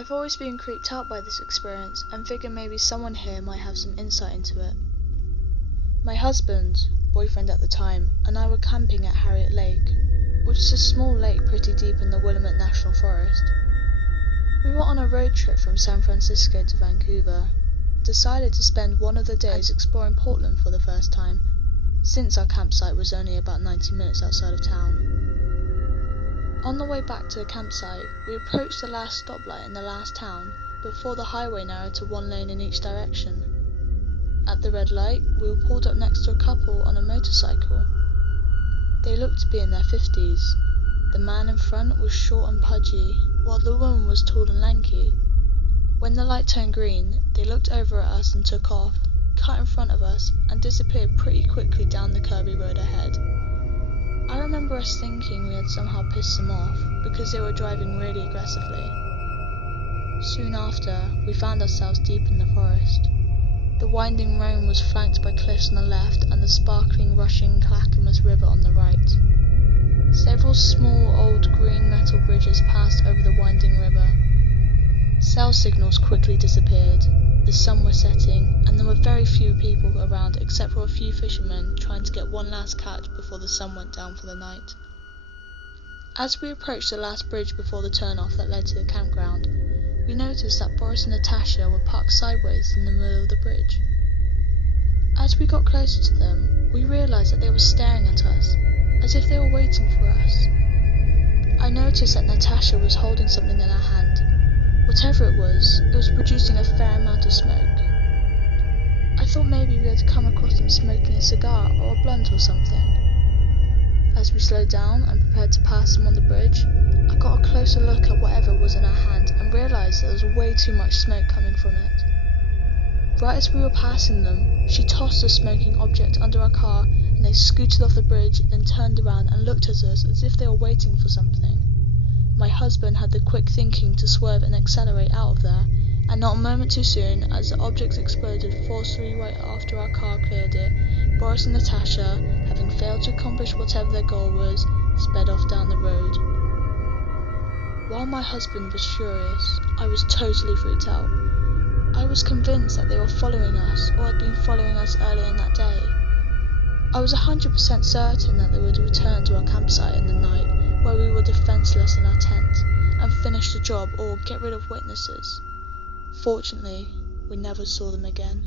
I've always been creeped out by this experience and figured maybe someone here might have some insight into it. My husband, boyfriend at the time, and I were camping at Harriet Lake, which is a small lake pretty deep in the Willamette National Forest. We were on a road trip from San Francisco to Vancouver, decided to spend one of the days exploring Portland for the first time, since our campsite was only about 90 minutes outside of town. On the way back to the campsite, we approached the last stoplight in the last town before the highway narrowed to one lane in each direction. At the red light, we were pulled up next to a couple on a motorcycle. They looked to be in their 50s. The man in front was short and pudgy, while the woman was tall and lanky. When the light turned green, they looked over at us and took off, cut in front of us, and disappeared pretty quickly down the curvy road ahead. I remember us thinking we had somehow pissed them off, because they were driving really aggressively. Soon after, we found ourselves deep in the forest. The winding road was flanked by cliffs on the left and the sparkling, rushing Clackamas River on the right. Several small, old green metal bridges passed over the winding river. Cell signals quickly disappeared. The sun was setting, and there were very few people around except for a few fishermen trying to get one last catch before the sun went down for the night. As we approached the last bridge before the turnoff that led to the campground, we noticed that Boris and Natasha were parked sideways in the middle of the bridge. As we got closer to them, we realized that they were staring at us, as if they were waiting for us. I noticed that Natasha was holding something in her hand. Whatever it was producing a fair amount of smoke. I thought maybe we had come across them smoking a cigar or a blunt or something. As we slowed down and prepared to pass them on the bridge, I got a closer look at whatever was in her hand and realised there was way too much smoke coming from it. Right as we were passing them, she tossed the smoking object under our car and they scooted off the bridge, then turned around and looked at us as if they were waiting for something. My husband had the quick thinking to swerve and accelerate out of there, and not a moment too soon, as the object exploded forcefully right after our car cleared it, Boris and Natasha, having failed to accomplish whatever their goal was, sped off down the road. While my husband was furious, I was totally freaked out. I was convinced that they were following us, or had been following us earlier in that day. I was 100% certain that they would return to our campsite in the night, where we were defenceless in our tent, and finish the job or get rid of witnesses. Fortunately, we never saw them again.